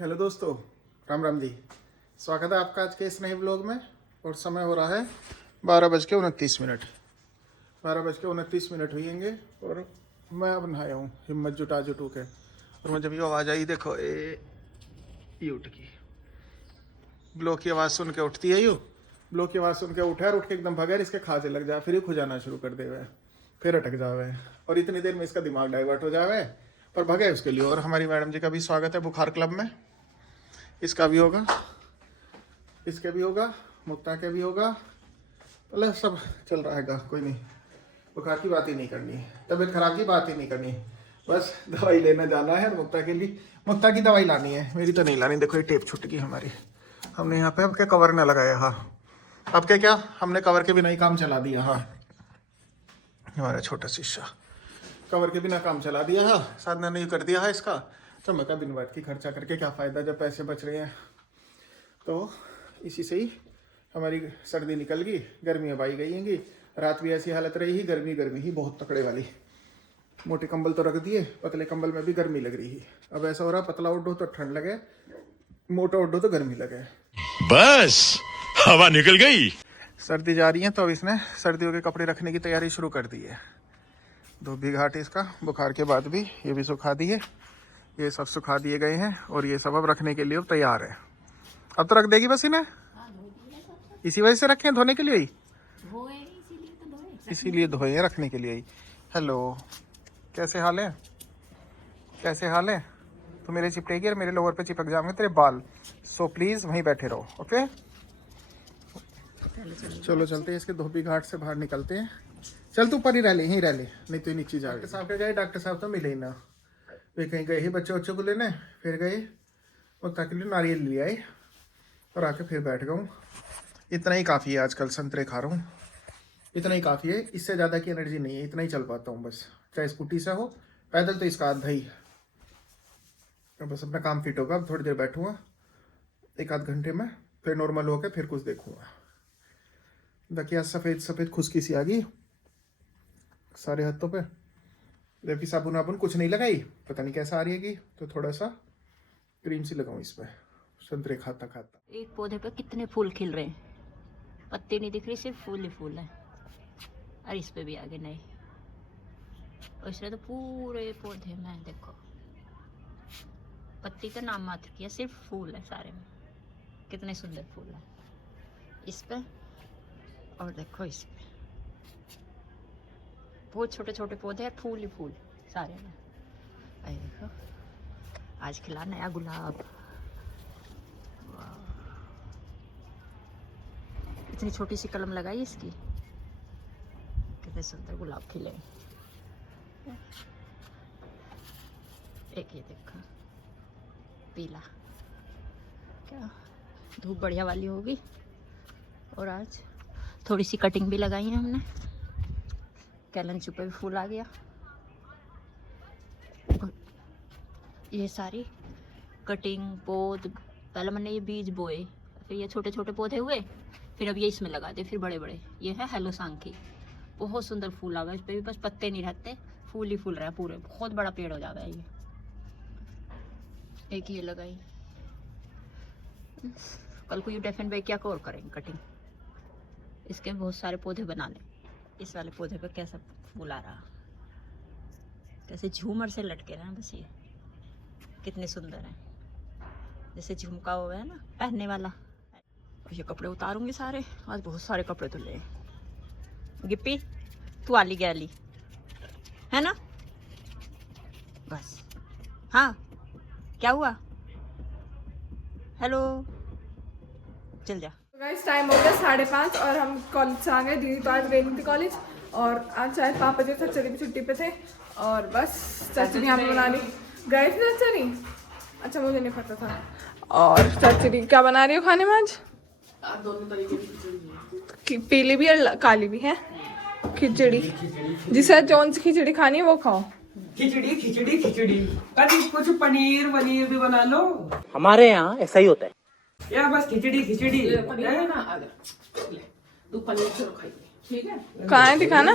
Hello दोस्तों, राम राम जी। स्वागत है आपका आज के इस नए ब्लॉग में। और समय हो रहा है 12:29। 12:29 हुएंगे और मैं अब नहाया हूँ हिम्मत जुटा जुटू के। और मुझे भी आवाज़ आई, देखो ये उठ की ब्लॉक की आवाज़ सुन के उठती है। ब्लॉक की आवाज़ सुन के उठा और उठ के एकदम भगैर इसके खाजे लग जाए, फिर खुजाना शुरू कर दे हुए, फिर अटक जावे और इतनी देर में इसका दिमाग डाइवर्ट हो जावे पर भगे उसके लिए। और हमारी मैडम जी का भी स्वागत है बुखार क्लब में। इसका भी होगा, इसके भी होगा, मुक्ता के भी होगा, मतलब सब चल रहा है। कोई नहीं, बुखार की बात ही नहीं करनी, तबीयत खराब की बात ही नहीं करनी, बस दवाई लेने जाना है। मुक्ता के लिए, मुक्ता की दवाई लानी है, मेरी तो नहीं लानी। देखो ये टेप छूट गई हमारी, हमने यहाँ पे अब क्या कवर न लगाया। हाँ अब क्या हमने कवर के बिना ही काम चला दिया। हाँ हमारा छोटा शीशा कवर के बिना काम चला दिया। हाँ साधना ने कर दिया है इसका। तो मैं बिन बात की खर्चा करके क्या फ़ायदा जब पैसे बच रहे हैं। तो इसी से ही हमारी सर्दी निकल गई, गर्मी अब आई गई हैंगी। रात भी ऐसी हालत रही ही, गर्मी ही बहुत तकड़े वाली। मोटे कंबल तो रख दिए, पतले कंबल में भी गर्मी लग रही है। अब ऐसा हो रहा पतला ओढ़ो तो ठंड लगे, मोटा ओढ़ो तो गर्मी लगे, बस हवा निकल गई। सर्दी जा रही है तो अब इसने सर्दियों के कपड़े रखने की तैयारी शुरू कर दी है। धोबी घाट इसका बुखार के बाद भी, ये भी सुखा दिए, ये सब सुखा दिए गए हैं और ये सब अब रखने के लिए अब तैयार है। अब तो रख देगी बस इन्हें, इसी वजह से रखे हैं धोने के लिए ही, इसीलिए धोए हैं रखने के लिए ही। हेलो, कैसे हाल है, कैसे हाल है? तो मेरे चिपटेगी और मेरे लोअर पे चिपक जाएंगे तेरे बाल, सो प्लीज़ वहीं बैठे रहो, ओके। चलो चलते हैं, इसके धोबी घाट से बाहर निकलते हैं। चल तू ऊपर ही रह ले, यहीं रह ले, नहीं तो नीचे जा। डॉक्टर साहब के गए, डॉक्टर साहब तो मिले ही ना, वे कहीं गए ही बच्चों को लेने, फिर गए मुक्ता के लिए नारियल ले आए और आके फिर बैठ गया हूँ। इतना ही काफ़ी है, आजकल संतरे खा रहा हूँ, इतना ही काफ़ी है, इससे ज़्यादा की एनर्जी नहीं है, इतना ही चल पाता हूँ बस। चाहे स्कूटी से हो, पैदल तो इसका आधा ही। बस अपना काम फिट होगा, अब थोड़ी देर बैठूँगा, 1-8 घंटे में फिर नॉर्मल होकर फिर कुछ देखूँगा। देखिए आज सफ़ेद खुशकी सी आ गई सारे हाथों पे, जबकि साबुन वाबुन कुछ नहीं लगाई, पता नहीं कैसा आ रही है। तो थोड़ा सा क्रीम सी लगाऊं इस पे, संतरे खाता खाता। एक पौधे पे कितने फूल खिल रहे हैं, पत्ती नहीं दिख रही, सिर्फ फूल ही फूल है। और इस पे भी आगे नहीं, और इसने तो पूरे पौधे में देखो, पत्ती का नाम मात्र किया, सिर्फ फूल है सारे में। कितने सुंदर फूल है इस पे, और देखो इस पे बहुत छोटे छोटे पौधे हैं, फूल ही फूल सारे में। अरे देखो आज खिला नया गुलाब, इतनी छोटी सी कलम लगाई इसकी, कितने सुंदर गुलाब खिले। एक ये देखो पीला, क्या धूप बढ़िया वाली होगी। और आज थोड़ी सी कटिंग भी लगाई है हमने, कैलेंचू पे भी फूल आ गया। ये सारी कटिंग पौध, पहले मैंने ये बीज बोए, फिर ये छोटे छोटे पौधे हुए, फिर अब ये इसमें लगा दे, फिर बड़े बड़े। ये है हेलो सांखी, बहुत सुंदर फूल आ गया इस पे भी, बस पत्ते नहीं रहते, फूल ही फूल रहा है पूरे, बहुत बड़ा पेड़ हो जाएगा ये। एक ये लगाई, कल को ये डेफिन भाई क्या और करेंगे कटिंग, इसके बहुत सारे पौधे बना लें। इस वाले पौधे पे कैसा फूल आ रहा, कैसे झूमर से लटके रहे हैं, बस ये कितने सुंदर हैं, जैसे झुमका हुआ है ना पहनने वाला। और ये कपड़े उतारूंगी सारे, आज बहुत सारे कपड़े धुले हैं। गिप्पी तू आली गैली है ना, बस। हाँ क्या हुआ, हेलो चल जा। गाइस टाइम हो गया 5:30 और हम कॉलेज से आ गए। दीदी तो आज गई नहीं थी कॉलेज, और आज शायद पापा जी चचरी भी छुट्टी पे थे, और बस चचरी यहाँ पे बना रही। गए थे चचरी, अच्छा मुझे नहीं पता था। और चचरी क्या बना रही हो खाने में आज? दोनों तरीके की खिचड़ी, पीली भी और काली भी है खिचड़ी। जिसे जौन सी खिचड़ी खानी है वो खाओ। खिचड़ी खिचड़ी खिचड़ी, कभी कुछ पनीर वनीर भी बना लो। हमारे यहाँ ऐसा ही होता है, या बस खिचड़ी खिचड़ी। कहाँ है दिखाना?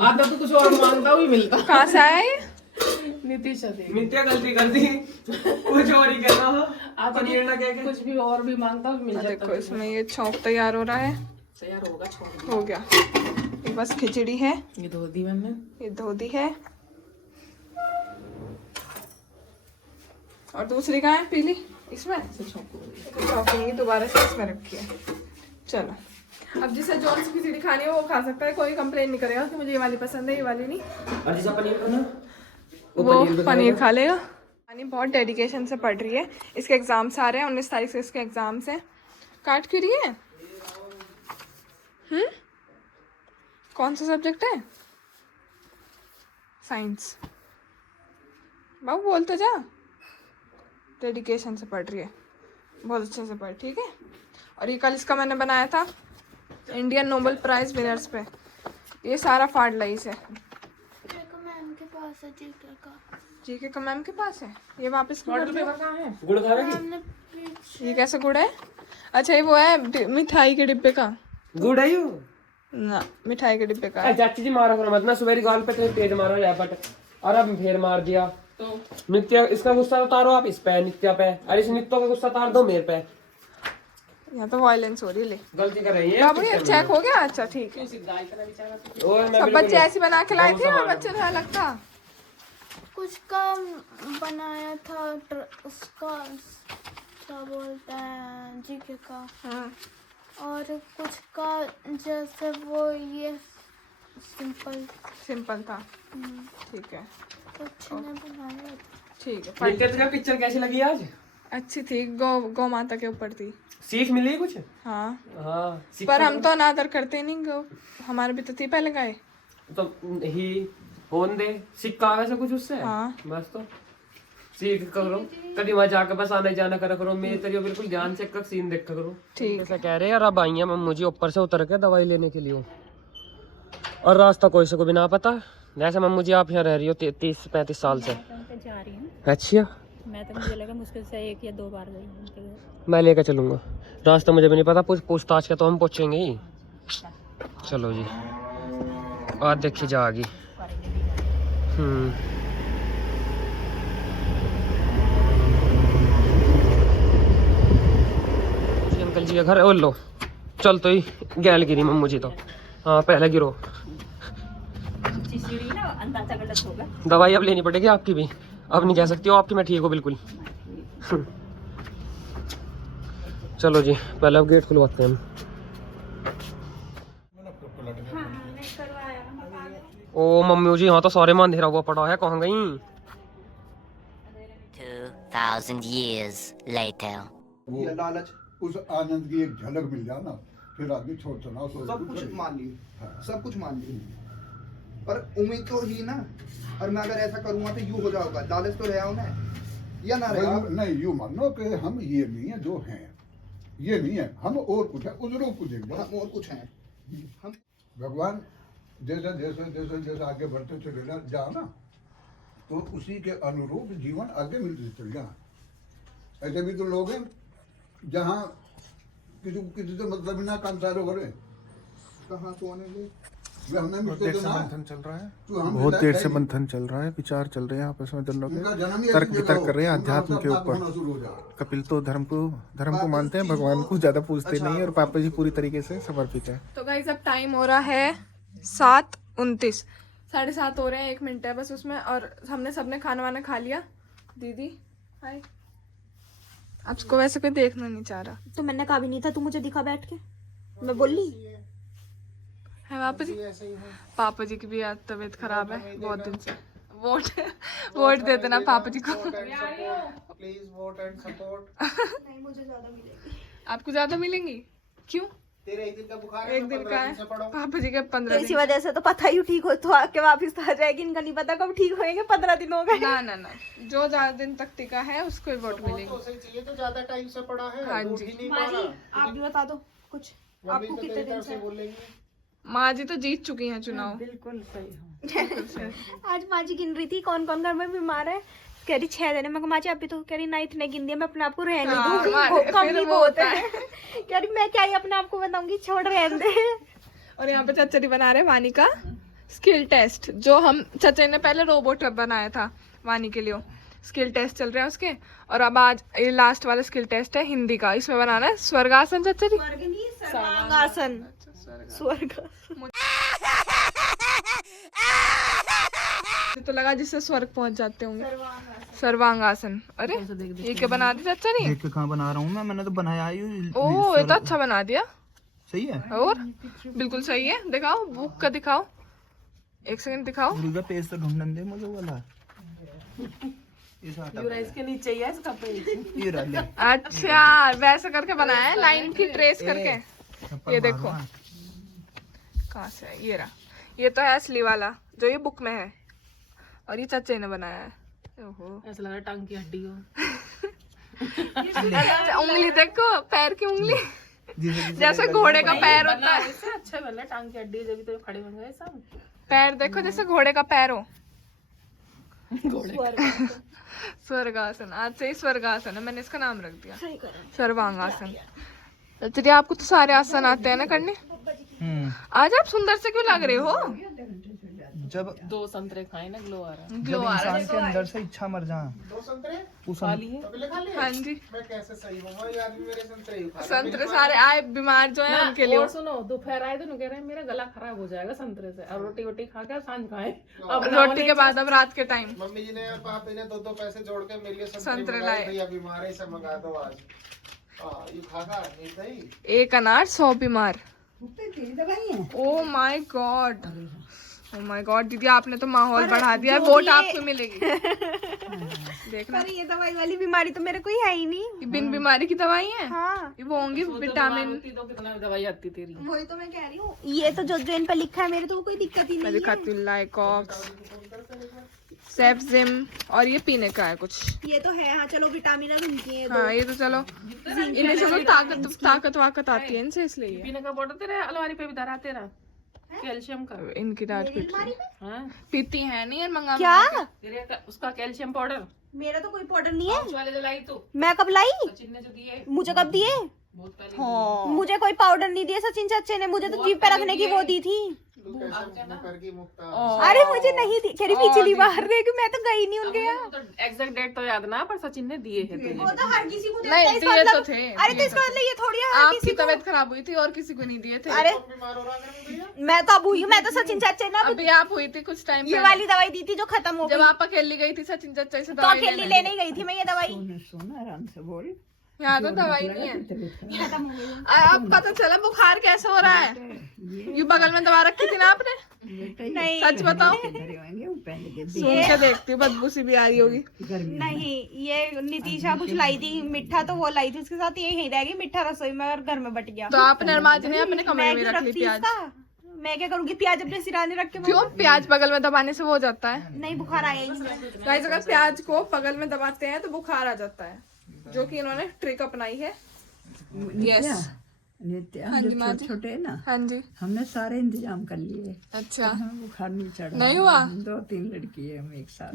आता तो कुछ और मांगता हुई मिलता। कहाँ से आया ये? नीतीश थी नित्या गलती कर दी कुछ और ही कहना हो पनीर ना कह के कुछ भी और भी मांगता और मिल जाता देखो इसमें ये छौंक तैयार हो रहा है। तैयार होगा छोड़ हो गया, ये बस खिचड़ी है, ये धो दी मैंने ये धो दी है। और दूसरी कहाँ है पीली? इसमें छौंकेंगी दोबारा से, इसमें रखी है। चलो अब जिसे जौन सी खिचड़ी खानी है वो खा सकता है, कोई कंप्लेन नहीं करेगा कि मुझे ये वाली पसंद है ये वाली नहीं। और जैसा पनीर खाना वो पनीर खा लेगा। पानी बहुत डेडिकेशन से पढ़ रही है, इसके एग्जाम्स आ रहे हैं, 19 तारीख से इसके एग्जाम्स हैं। काट क्यों रही है? कौन सा सब्जेक्ट है? साइंस। बाबू बोल तो जा। डेडिकेशन से पढ़ रही है, बहुत अच्छे से पढ़, ठीक है। और ये कल इसका मैंने बनाया था इंडियन नोबेल प्राइज विनर्स पे, ये सारा फाड़ लाई से। जीके का मैम के पास है, ये वापस गुड़ खा रहे ये कैसे गुड़ है? अच्छा ये वो है मिठाई के डिब्बे का गुड़ है यू ना, मिठाई के डिब्बे का है। चाची जी मारा करो मत ना, सवेरी गाल पे तेज मारो रैपट और अब फिर मार दिया तो नित्या इसका गुस्सा उतारो आप इस पे नित्या पे, और इस नित्या का गुस्सा उतार दो मेरे पे। यहाँ तो वायलेंस हो रही है। ले गलती कर रही है बाबू ये चेक हो गया? अच्छा ठीक है। सब बच्चे ऐसे बना के लाए थे और बच्चे तो अलग था। कुछ का बनाया था उसका क्या बोलते हैं जीके का, और कुछ का जैसे वो ये सिंपल था। ठीक है, कुछ ने बनाया। ठीक है। नित्या तुझे पिक्चर कैसी लगी आज? अच्छी थी, गौ माता के ऊपर थी। सीख मिली कुछ? हाँ हाँ पर हम तो अनादर करते नहीं, गौ हमारे भी तो थी पहले गाय। तो ही होन दे सिक्का वैसे कुछ उससे। हाँ बस तो सीख करो, कभी वहां जाकर बस आने जाना करा करो, मेरे तेरे बिल्कुल ध्यान से कब सीन देखा करो। ठीक ऐसा कह रहे यार, अब आई है मुझे ऊपर से उतर के दवाई लेने के लिए, और रास्ता कोई से को भी ना पता। जैसे मम्मू जी आप यहाँ रह रही हो 30-35 साल से। जा रही हूँ अच्छा मैं, तो मुझे लगा मुश्किल से 1 या 2 बार गई हूँ। मैं लेकर चलूंगा, रास्ता मुझे भी नहीं पता, पूछताछ के तो हम पूछेंगे ही। चलो जी आज देखी जाएगी। अंकल जी का घर है, ओ लो चल तो ही गैल गिरी मम्मू जी तो। हाँ पहले गिरो, सीढ़ी ना अंदाजा गलत होगा। दवाई अब लेनी पड़ेगी आपकी भी, अब नहीं कह सकती हो आपकी मैं ठीक हूँ बिल्कुल। चलो जी पहले अब गेट खुलवाते हैं हम। ओ मम्मी जी यहाँ तो सारे में अंधेरा हुआ पड़ा है, कहाँ गई? 2000 years later. वो लालच उस आनंद की एक झलक मिल जाए ना, फिर आदमी छोड़ चला सब कुछ मान लिए, सब कुछ मान लिए, पर उम्मीद तो ही ना। और मैं अगर ऐसा करूँगा तो यूँ हो जाऊंगा, लालच तो रहा हूँ मैं या ना रहा। नहीं यूँ मानो कि हम ये नहीं है जो हैं, ये नहीं है, हम और कुछ है, उजरो कुछ एक हम और कुछ हैं। हम भगवान जैसे जैसे जैसे जैसे आगे बढ़ते चले जाओ ना, तो उसी के अनुरूप जीवन आगे मिलते चल जाना। ऐसे भी तो लोग हैं जहाँ किसी से मतलब ही ना काम सारे करे, कहाँ सोने ले बहुत देर से मंथन चल रहा है, हम बहुत देर से मंथन चल रहा है, विचार चल रहे हैं आपस में दोनों के, तर्क वितर्क कर रहे हैं अध्यात्म के ऊपर। कपिल तो धर्म को मानते हैं, भगवान को ज्यादा पूजते नहीं है, और पापा जी पूरी तरीके से समर्पित है। तो गाइस अब टाइम हो रहा है 7:29, 7:30 हो रहे हैं, 1 मिनट है बस उसमें, और हमने सबने खाना वाना खा लिया। दीदी हाय, आपको वैसे कोई देखना नहीं चाह रहा। तो मैंने कहा भी नहीं था, तू मुझे दिखा बैठ के, मैं बोली है पापा जी। पापा जी की भी आज तबीयत खराब है बहुत दिन से। वोट दे देना पापा जी को, प्लीज वोट एंड सपोर्ट। नहीं मुझे ज्यादा मिलेगी। आपको ज्यादा मिलेंगी? क्यों? तेरे 1 दिन का बुखार है, 1 दिन का है, पापा जी के 15 इसी वजह से तो पता ही ठीक हो तो आके वापस आ जाएगी, इनका नहीं पता कब ठीक होएंगे, 15 दिन हो गए। ना जो ज्यादा दिन तक टिका है उसको ही वोट मिलेगी। तो उसे चाहिए तो ज्यादा टाइम से पड़ा है। हाँ जी आप भी बता दो कुछ, आपको कितने दिन से बोलेंगे? माँ जी तो जीत चुकी हैं चुनाव। बिल्कुल सही। आज माँ जी गिन रही थी कौन कौन घर में बीमार है, कह रही 6 दिन है। मैं कहा माँ जी अभी तो कह रही ना इतने गिन दिया, मैं अपने आप को रहने दूँ, कम ही बहुत है। कह रही मैं क्या ही अपने आप को बताऊंगी, छोड़ रहने दे। और यहाँ पे चचरी बना रहे वानी का स्किल टेस्ट जो हम चाचा ने पहले रोबोट बनाया था वानी के लिए, स्किल टेस्ट चल रहे हैं उसके। और अब आज ये लास्ट वाला स्किल टेस्ट है हिंदी का, इसमें बनाना है स्वर्गासन चाचा जी। सर्वांगासन। स्वर्ग। तो लगा जिससे स्वर्ग पहुंच जाते होंगे, सर्वांगासन। अरे ये क्या बना दिया चाचा ने? देख के कहाँ बना रहा हूँ मैंने तो बनाया ही। ओह ये तो अच्छा बना दिया। सही है। और बिल्कुल सही है। दिखाओ बुक का, दिखाओ 1 सेकंड दिखाओ। पेज तो ढूंढने दे मुझे वाला। इसके नीचे ही है इसका पेज। ये रहा ले। अच्छा वैसा करके बनाया है, लाइन की ट्रेस करके। ये देखो कहाँ से है, ये रहा। ये तो है असली वाला जो ये बुक में है, और ये चाचा ने बनाया है। ओहो ऐसा लग रहा है टांग की हड्डी हो। अच्छा, उंगली देखो, पैर की उंगली जैसे घोड़े का पैर होता है। इससे अच्छा बन रहा है टांग की हड्डी, जब तो खड़े बन गए सब। पैर देखो जैसे घोड़े का पैर हो। स्वर्गासन। आज से ही स्वर्गासन है, मैंने इसका नाम रख दिया सर्वांगासन। चलिए आपको तो सारे आसन आते हैं ना करने। आज आप सुंदर से क्यों लग रहे हो? जब 2 संतरे खाए ना, ग्लो आ रहा है। ग्लो आ रहा है। के अंदर से इच्छा मर जा। 2 संतरे खा लिए। हाँ जी मैं कैसे सही हूँ यार, मेरे संतरे ही खा। संतरे सारे आए बीमार जो है उनके लिए। और सुनो, दोपहर आए तो कह रहे हैं मेरा गला खराब हो जाएगा संतरे से। अब रोटी वोटी खा के सांझ खाए। अब रोटी के बाद अब रात के टाइम मम्मी जी ने और पापा ने 2-2 पैसे जोड़ के मेरे लिए संतरे मंगाए। लाए। भैया बीमार है, इसे मंगा दो आज। ये खागा नहीं सही। 1 अनार 100 बीमार। Oh my God, oh my God दीदी आपने तो माहौल बढ़ा दिया। वोट आपको मिलेगी देखना। पर ये दवाई वाली बीमारी तो मेरे को ही है ही नहीं। ये बिन बीमारी की दवाई है। हाँ ये वो होंगी विटामिन। तो कितना दवाई आती तेरी। वही तो मैं कह रही हूँ, ये तो जो इन पर लिखा है मेरे तो कोई दिक्कत ही मैं नहीं है। दिखाती हूँ, लाइकॉक्स, सेप्जिम, और ये पीने का है कुछ। ये तो है। हाँ चलो विटामिन इनकी है। हाँ ये तो चलो इनमें से तो ताकत वाकत आती है इनसे, इसलिए पीने का बोतल तेरे अलमारी पे भी धरा तेरा कैल्शियम का। इनकी डांट पीट हाँ पीती है नहीं यार, मंगा क्या? तेरे उसका कैल्शियम पाउडर मेरा तो कोई पाउडर नहीं है। वाले जो लाई तू, मैं कब लाई? सचिन ने जो दिए मुझे कब दिए? बहुत पहले। हाँ। मुझे कोई पाउडर नहीं दिया सचिन चाचे ने, मुझे तो जीभ पे रखने की वो दी थी। अरे मुझे नहीं दी, कह रही पिछली बार देख मैं तो गई नहीं उनके यहाँ। तो एग्जैक्ट डेट तो याद ना, पर सचिन ने दिए हैं तुझे। वो तो हर किसी को देता नहीं है, इसका दिए तो मतलब- थे। अरे तो इसका मतलब ये थोड़ी है हर आपकी किसी को। तबीयत खराब हुई थी और किसी को नहीं दिए थे। अरे मैं तो अब हुई हूँ, मैं तो सचिन चाचे ने अभी आप हुई थी कुछ टाइम ये पहले, वाली दवाई दी थी जो खत्म हो जब गई। आप अकेली गई थी सचिन चाचा से तो दवाई अकेली लेने। लेने ही गई थी मैं ये दवाई। यहाँ तो दवाई नहीं है। अब पता चला बुखार कैसे हो रहा है। ये बगल में दवा रखी थी ना आपने? नहीं सच बताओ। सुन के देखती हूँ, बदबू सी भी आ रही होगी। नहीं, ये नितिशा कुछ लाई थी मिठा, तो वो लाई थी उसके साथ, यही रहेगी मिठा रसोई में और घर में बट गया। तो आप नरमाजी ने अपने कमरे मैं में क्यों रख ली रखती प्याज। इसका? मैं क्या करूंगी प्याज अपने सिराने रख के? क्यों? प्याज बगल में दबाने से वो हो जाता है। नहीं बुखार आया ही नहीं। गाइस अगर प्याज को बगल में दबाते हैं तो बुखार आ जाता है, जो कि इन्होंने ट्रिक अपनाई है। यस नित्य हाँ हम जी, जब माँ जी। छोटे छोटे ना, हाँ जी। हमने सारे इंतजाम कर लिए। अच्छा हमें बुखार नहीं चढ़ा। नहीं हुआ? 2-3 लड़की है हम एक साथ।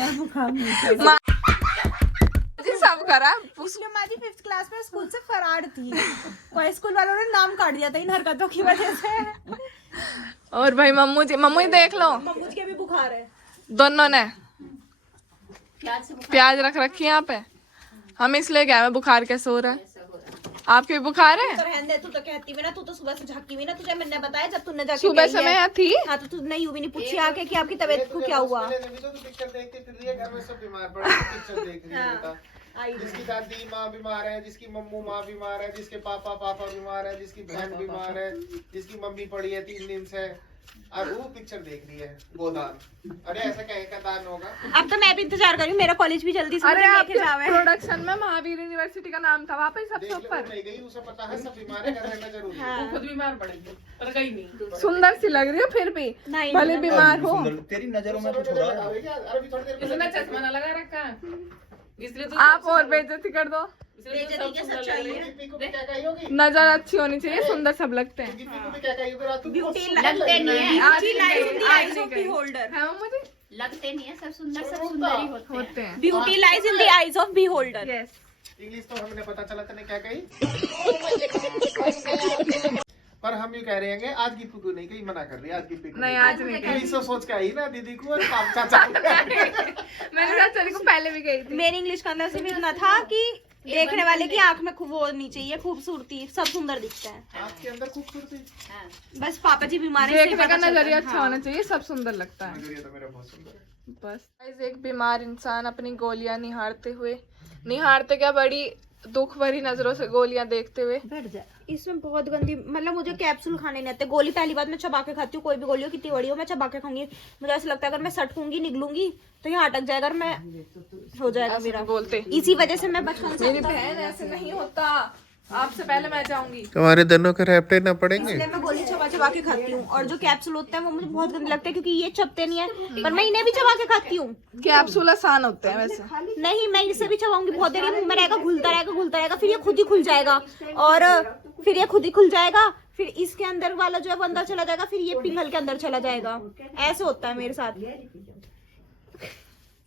और बुखार नहीं चढ़ा। जी सब करा। पिछले माँ जी 5th क्लास में स्कूल से फरार थी, कोई स्कूल वालों ने नाम काट दिया था इन हरकतों की वजह से। और भाई मम्मू जी देख लो, मम्मू जी के भी बुखार है। दोनों ने प्याज रख रखी है यहाँ पे। हम इसलिए गए, बुखार कैसे हो रहा है? आपके भी बुखार है? तो रहने दे, तू तो कहती भी ना, तू तो सुबह से झक्की भी ना, तुझे मैंने बताया जब तूने जाके सुबह गई से मैं है। यहाँ थी। हाँ तो तूने यूं भी नहीं पूछी आके कि आपकी तबीयत को क्या हुआ। पिक्चर देखते फिर रही है, घर में सब बीमार पड़े हैं, पिक्चर देख रही है बेटा। जिसकी दादी माँ बीमार है, जिसकी मम्मू माँ बीमार है, जिसके पापा बीमार है, जिसकी बहन बीमार है, जिसकी मम्मी पड़ी है 3 दिन से, और वो पिक्चर देख रही है गोदान। अरे ऐसा क्या दान होगा? अब तो मैं भी इंतजार कर रही हूँ, मेरा कॉलेज भी जल्दी से अरे मुझे आपके लेके जावे। प्रोडक्शन में महावीर यूनिवर्सिटी का नाम था, वहाँ पे सबसे देख ले, ऊपर। वो नहीं गई, उसे पता है सब बीमार है, घर रहना जरूरी है। वो खुद बीमार पड़ेगी, पर गई नहीं। सुंदर सी लग रही हो फिर भी, नहीं, भले बीमार हो। तेरी नजरों में कुछ हो रहा है। अभी थोड़ी देर इसने चश्मा ना लगा रखा, इसलिए तो आप और बेइज्जती कर दो। इसलिए तो सब सुंदर लग रही है। पीपी को भी क्या कही होगी? नजर अच्छी होनी चाहिए, सुंदर सब लगते हैं। पीपी को भी क्या कही होगी? रातू ब्यूटी लगते नहीं है। आज नहीं गई, आज नहीं गई। होल्डर। है मुझे लगते नहीं है, सब सुंदर ही होते हैं। Beauty lies in the eyes of beholder. Yes English तो हमने पता चला, तने क्या कही? पर हम ये कह रहे हैं कि आज की पिकू नहीं, कहीं मना कर रही है आज की पिकू नहीं आज नहीं कहीं सब सोच के आई ना दीदी को और पाप चाचा को। मैंने चाचा को पहले भी कही थी। मेरी इंग्लिश का अंदर सिर्फ इतना था कि देखने वाले की आंख में वो होनी चाहिए खूबसूरती, सब सुंदर दिखता है। आपके अंदर खूबसूरती बस पापा जी बीमार हैं, देखने का नजरिया अच्छा होना चाहिए, सब सुंदर लगता है। नजरिया तो मेरा बहुत सुंदर है। बस गाइस, एक बीमार इंसान अपनी गोलियां निहारते क्या बड़ी दुख भरी नजरों से गोलियां देखते हुए। इसमें बहुत गंदी, मतलब मुझे कैप्सूल खाने नहीं आते। गोली पहली बात मैं चबा के खाती हूँ, कोई भी गोली हो कितनी बड़ी हो मैं चबा के खाऊंगी। मुझे ऐसा लगता है अगर मैं सटकूंगी निकलूंगी तो यहाँ अटक जाएगा और मैं हो जाएगा मेरा। बोलते इसी वजह से मैं बचपन से मेरी बहन ऐसे नहीं होता, आपसे पहले मैं जाऊंगी। तुम्हारे दोनों के रैप्टे ना पड़ेंगे। इसलिए मैं गोली चबा चबा के खाती हूँ, और जो कैप्सूल होते हैं वो मुझे बहुत गंदे लगते हैं क्योंकि ये चबते नहीं है, पर मैं इन्हें भी चबा के खाती हूँ। कैप्सूल आसान होते हैं वैसे। नहीं, मैं इसे भी चबाऊंगी बहुत देर, मुंह में रहेगा, घुलता रहेगा, फिर ये खुद ही खुल जाएगा, और फिर ये खुद ही खुल जाएगा, फिर इसके अंदर वाला जो है वो अंदर चला जाएगा, फिर ये पिघल के अंदर चला जाएगा। ऐसे होता है मेरे साथ।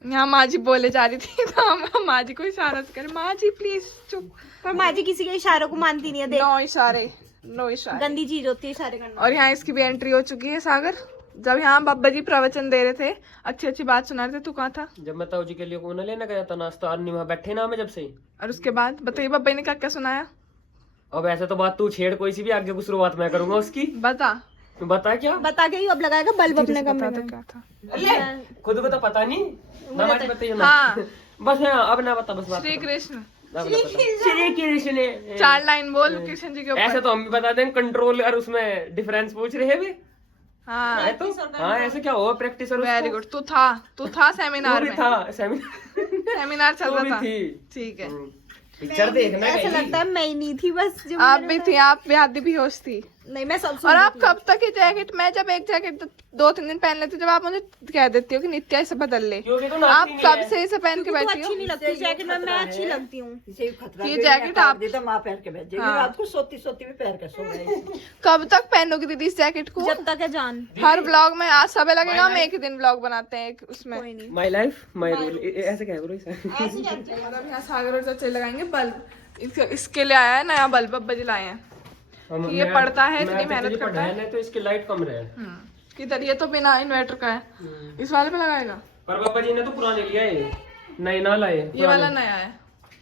यहाँ माँ जी बोले जा रही थी तो हम माँ जी को इशारा से कर, माँ जी प्लीज चुप। पर माँ जी किसी के इशारों को मानती नहीं है। देख, नो इशारे गंदी चीज होती है इशारे करना। और यहाँ इसकी भी एंट्री हो चुकी है। सागर, जब यहाँ बाबा जी प्रवचन दे रहे थे, अच्छी अच्छी बात सुना रहे थे, तू कहाँ था? जब मैं ताऊ जी के लिए कोना लेने गया था नाश्ता, और नहीं वहाँ बैठे ना मैं जब से। और उसके बाद बताइए बाबा ने क्या क्या सुनाया? अब ऐसे तो बात तू छेड़ कोई सी भी, आगे को शुरुआत मैं करूंगा उसकी। बता क्या बता के ही अब लगाएगा बल्ब अपने कमरे में। क्या था? खुद को तो पता नहीं ना, बात बताइए ना। हाँ। बस हाँ, अब ना बता, बस बात श्री कृष्ण, श्री कृष्ण 4 लाइन बोल कृष्ण जी के ऊपर। ऐसे तो हम भी बता दें, कंट्रोल और उसमें डिफरेंस पूछ रहे हैं भी। हाँ है तो हाँ, ऐसे क्या हो प्रैक्टिस। Very good. तू था सेमिनार में? था सेमिनार चल रहा था। थी। ठीक है। पिक्चर देखना ऐसा लगता है मैं ही नहीं थी, बस जो आप भी थी, आप भी आधी भी होश थी। नहीं, मैं सब और आप कब तक ही जैकेट, मैं जब एक जैकेट 2-3 दिन पहन लेती, जब आप मुझे कह देती हो कि नित्या इसे बदल ले, आप कब से इसे पहन के बैठी हो? अच्छी नहीं लगती जैकेट में, मैं अच्छी लगती हूँ। ये जैकेट आप माँ पहन के भेजेगी, रात को सोती सोती भी पहन के सो गई। कब तक पहनोगी दीदी इस जैकेट को? जब तक है जान। हर ब्लॉग में आज सब लगेगा, हम एक ही दिन ब्लॉग बनाते हैं उसमें। माई लाइफ माई रूल, ऐसे क्या करो इसे। मतलब यहाँ सागर और चाचा लगाएंगे बल्ब। इसके लिए आया है नया बल्ब, अब बजे लाए हैं। ये पड़ता है, इतनी मेहनत करता है। नहीं तो इसकी लाइट कम रहे। किधर? ये तो बिना इन्वर्टर का है, इस वाले पे लगाएगा। पर पापा जी ने तो पुराने लिया है, नए ना लाए। ये वाला नया है,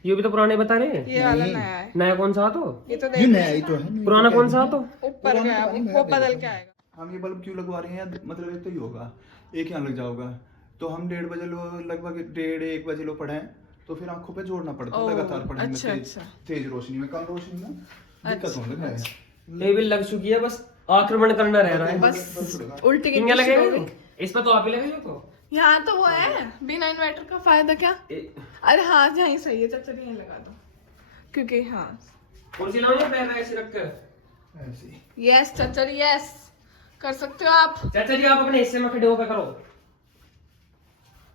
ये भी तो पुराने बता रहे हैं। ये वाला नया है। नया कौन सा तो? ये तो देख, नया ही तो है। पुराना कौन सा तो? ऊपर गया, वो बदल के आएगा। हम ये बल्ब क्यों लगवा रहे हैं, मतलब एक तो ही होगा, एक यहाँ लग जाओगा, तो हम 1:30 बजे लगभग 1:30-1 बजे लो पढ़े, तो फिर आंखों पे जोड़ना पड़ता है लगातार पढ़ने में, तेज रोशनी में, कम रोशनी में दिक्कत होने लग रहा है। टेबल लग चुकी है, बस आक्रमण करना रह रहा है। बस उल्टी की लगेगा इस पर, तो आप ही लगेगा। तो यहाँ तो वो है बिना इन्वर्टर का, फायदा क्या? अरे हाँ, यहीं सही है, चाचा यहीं लगा दो, क्योंकि हाँ कुर्सी लाओ या पैर ऐसे रखकर ऐसे। यस चाचा, यस कर सकते हो आप। चाचा जी आप अपने हिस्से में खड़े होकर करो।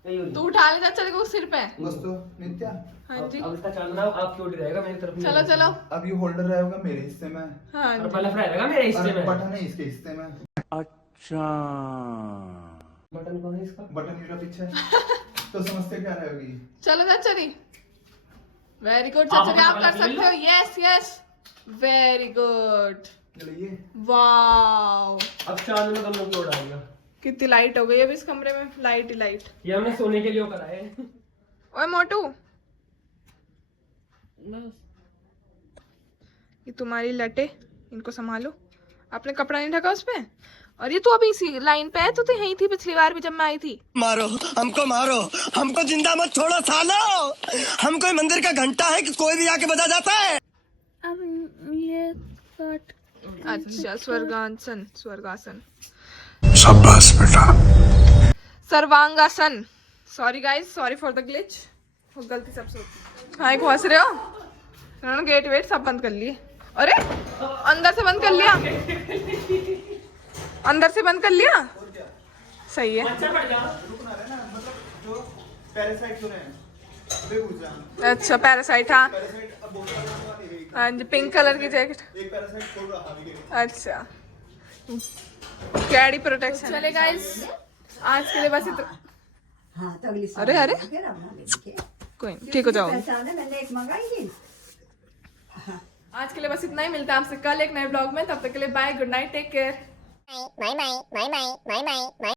तू उठा ले चाचा को सिर पे। बस तो नित्या, हाँ जी, अब इसका चलना आपकी ओर रहेगा, मेरी तरफ चलो चलो। अब ये होल्डर रहेगा मेरे हिस्से में, हाँ और बल्ब रहेगा मेरे हिस्से में, बटन है इसके हिस्से में। अच्छा, बटन कौन है इसका? बटन मेरा पीछे है। तो समझते क्या रहेगी? चलो चाचा जी, वेरी गुड चाचा जी, आप कर सकते हो। Yes yes, very good, wow. अब चांद में दोनों की ओर आएगा। कितनी लाइट हो गई है अभी इस कमरे में, लाइट ही लाइट। ये हमने सोने के लिए कराया है। ओए मोटू, ये तुम्हारी लटे, इनको संभालो। आपने कपड़ा नहीं ढका उस पे? और ये तो अभी इसी लाइन पे है, तो यही थी पिछली बार भी जब मैं आई थी। मारो हमको जिंदा मत छोड़ो सालो, हम कोई मंदिर का घंटा है कि कोई भी आके बजा जाता है। अब ये कट, अच्छा, स्वर्गासन, स्वर्गासन, शाबाश बेटा, sarvangasana. Sorry guys, sorry for the glitch, वो गलती सबसे होती है। हाँ, एक हंस रहे हो, उन्होंने गेट वेट सब बंद कर लिए। अरे अंदर से बंद कर लिया, अंदर से बंद कर लिया, सही है। अच्छा पैरासाइट, हाँ हाँ जी, पिंक कलर की जैकेट। अच्छा, कैडी प्रोटेक्शन। चले गाइस, आज के लिए बस इतना। हाँ, तो अगली अरे अरे कोई नहीं, ठीक हो जाओ। मैंने एक मंगाई। आज के लिए बस इतना ही, मिलता है आपसे कल एक नए ब्लॉग में। तब तक के लिए bye, good night, take care. Bye bye, bye bye, bye bye, bye.